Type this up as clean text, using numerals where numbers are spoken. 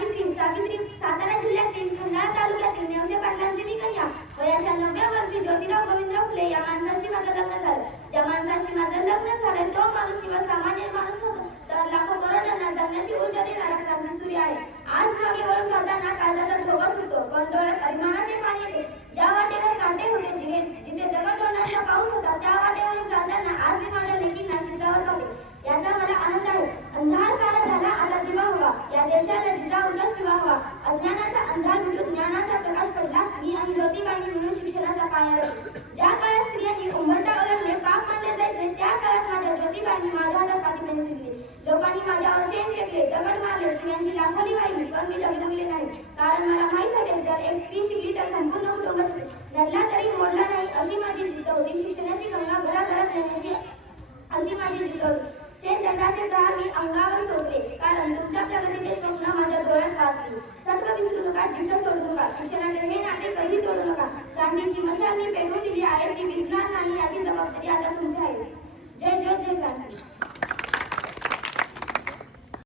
सावित्री सातारा जिल्ह्यातील खंडाळा तालुक्यातील नेवसे पाटलांची मी कन्या. वयाच्या 9व्या वर्षी ज्योतिराव गोविंदराव फुले या माणसाशी माझं लग्न झालं. ज्या माणसाशी माझं लग्न झालंय तो माणूस किंवा सामान्य माणूस नव्हता, तर लाखो करोडांना जगण्याची ऊर्जा देणारा क्रांतीसूर्य आहे. आज मागे वळून पाहताना काळजाचा ठोकाच होतो, पण डोळ्यात अभिमानाचे पाणी येते. ज्या वाटेवर कांटे होते, जिथे दगड तोडण्याचा पाऊस होता, त्या वाटेवरून चालताना आज मी माझ्या लेकींना शिंगावर पाहते. याचा मला आनंद आहे. अंधार काळ झाला, आता दिवा हवा. या देशाला जिजाऊचा शिवा हवा. अज्ञानाचा अंधार मिटून ज्ञानाचा प्रकाश पडला. मी आणि ज्योतिबाईंनी मिळून शिक्षणाचा पाया रचला. ज्या काळात स्त्रियांनी उंबरठा ओलांडणे पाप मानले जायचे, त्या काळात माझ्या ज्योतिबाईंनी माझ्या हातात पाटी पेन्सिल दिली. लोकांनी माझ्यावर शेण फेकले, दगड मारले, शिव्यांची लाखोली वाहिली, पण मी दगदगले नाही. कारण मला माहित होते, जर एक स्त्री शिकली तर संपूर्ण कुटुंब शिकले. नडला तरी मोडला नाही, अशी माझी जिद्द होती. शिक्षणाची गंगा घराघरात नेण्याची अशी माझी जिद्द होती. शेणदंडाचे प्रहार मी अंगावर सोसले, कारण तुमच्या प्रगतीचे स्वप्न माझ्या डोळ्यात वाचले. सत्व विसरू नका, जिद्द सोडू नका, शिक्षणाचे हे नाते कधी तोडू नका. क्रांतीची मशाल मी पेटवून दिली आहे, ती विझणार नाही, याची जबाबदारी आता तुमची आहे. जय ज्योत, जय क्रांती.